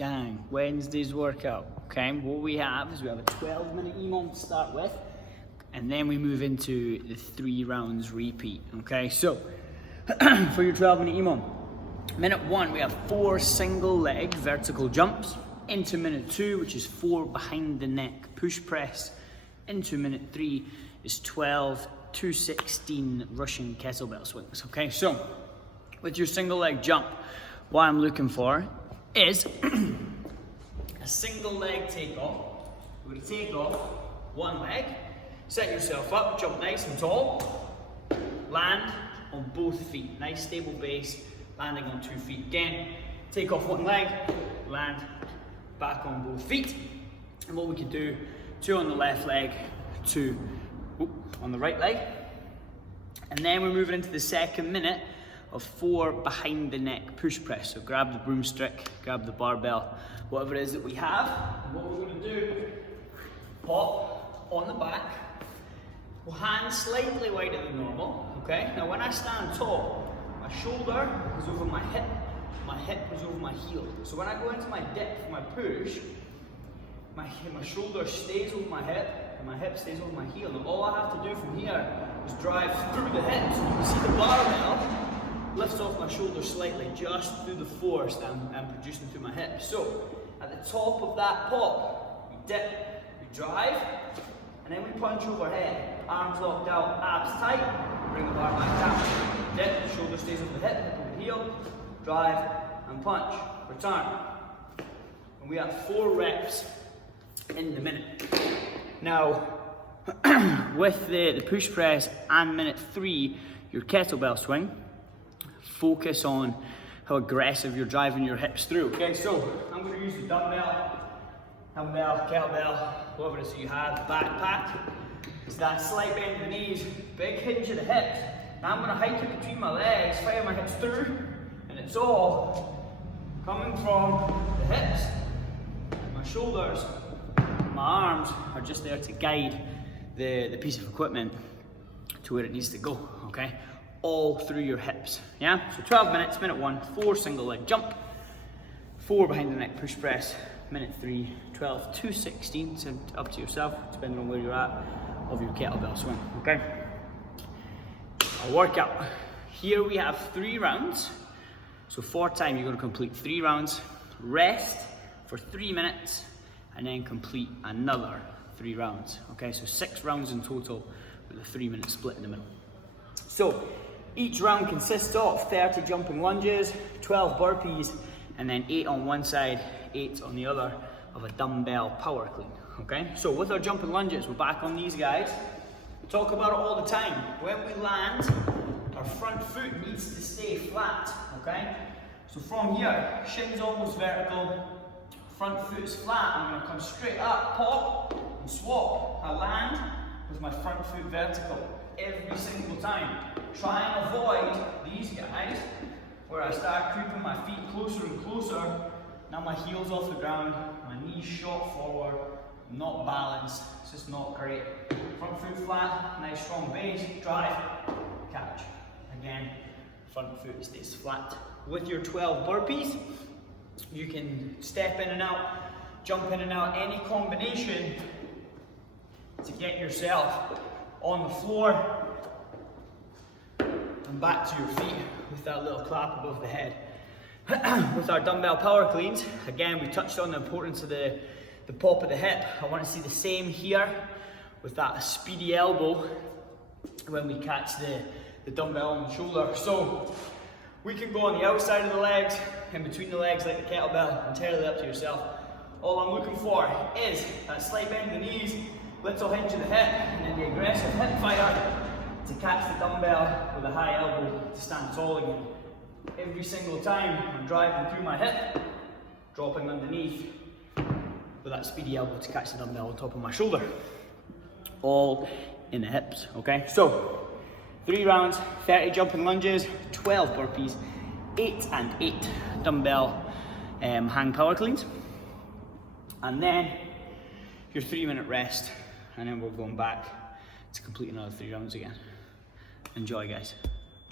gang, Wednesday's workout. Okay, what we have is we have a 12-minute EMOM to start with, and then we move into the 3 rounds repeat. Okay, so for your 12-minute EMOM, minute 1 we have 4 single leg vertical jumps. Into minute 2, which is 4 behind the neck push press. Into minute 3 is 12 to 16 Russian kettlebell swings. Okay, so with your single leg jump, what I'm looking for is a single leg takeoff. We're going to take off one leg, set yourself up, jump nice and tall, land on both feet, nice stable base, landing on 2 feet. Again, take off one leg, land back on both feet. And what we could do, 2 on the left leg, 2 on the right leg. And then we're moving into the second minute of 4 behind the neck push press. So grab the broomstick, grab the barbell, whatever it is that we have. And what we're going to do, pop on the back, we'll hand slightly wider than normal. Okay, now when I stand tall, my shoulder is over my hip is over my heel. So when I go into my dip for my push, my shoulder stays over my hip and my hip stays over my heel. And all I have to do from here is drive through the hips. You can see the barbell lifts off my shoulder slightly just through the force that I'm producing through my hips. So at the top of that pop, we dip, we drive, and then we punch overhead. Arms locked out, abs tight, bring the bar back down. Dip, shoulder stays over the hip, over the heel, drive and punch, return. And we have 4 reps in the minute. Now, with the push press and minute 3, your kettlebell swing, focus on how aggressive you're driving your hips through. Okay, so I'm going to use the dumbbell, kettlebell, whatever it is you have, backpack. It's that slight bend of the knees, big hinge of the hips. Now I'm going to hike it between my legs, fire my hips through, and it's all coming from the hips. My shoulders, my arms are just there to guide the piece of equipment to where it needs to go, okay? All through your hips, yeah? So 12 minutes, minute 1, 4 single leg jump, 4 behind the neck push press, minute 3, 12 to 16, so up to yourself, depending on where you're at, of your kettlebell swing, okay? A workout. Here we have 3 rounds. So for time, you're going to complete 3 rounds, rest for 3 minutes, and then complete another 3 rounds. Okay, so 6 rounds in total with a 3-minute split in the middle. So each round consists of 30 jumping lunges, 12 burpees, and then 8 on one side, 8 on the other of a dumbbell power clean. Okay, so with our jumping lunges, we're back on these guys. We talk about it all the time. When we land, our front foot needs to stay flat, okay? So from here, shins almost vertical, front foot's flat. I'm gonna come straight up, pop, and swap. I land with my front foot vertical every single time. Try and avoid these guys where I start creeping my feet closer and closer. Now my heel's off the ground, my knees shot forward, not balanced, it's just not great. Front foot flat, nice strong base, drive, catch. Again, front foot stays flat. With your 12 burpees, you can step in and out, jump in and out, any combination to get yourself on the floor and back to your feet with that little clap above the head. With our dumbbell power cleans, again, we touched on the importance of the pop of the hip. I want to see the same here with that speedy elbow when we catch the dumbbell on the shoulder. So we can go on the outside of the legs, in between the legs like the kettlebell, entirely up to yourself. All I'm looking for is that slight bend of the knees, little hinge of the hip, and then the aggressive hip fire to catch the dumbbell with a high elbow to stand tall again. Every single time I'm driving through my hip, dropping underneath with that speedy elbow to catch the dumbbell on top of my shoulder. All in the hips, okay? So 3 rounds, 30 jumping lunges, 12 burpees, 8 and 8 dumbbell hang power cleans. And then your 3-minute rest, and then we're going back to complete another 3 rounds again. Enjoy, guys.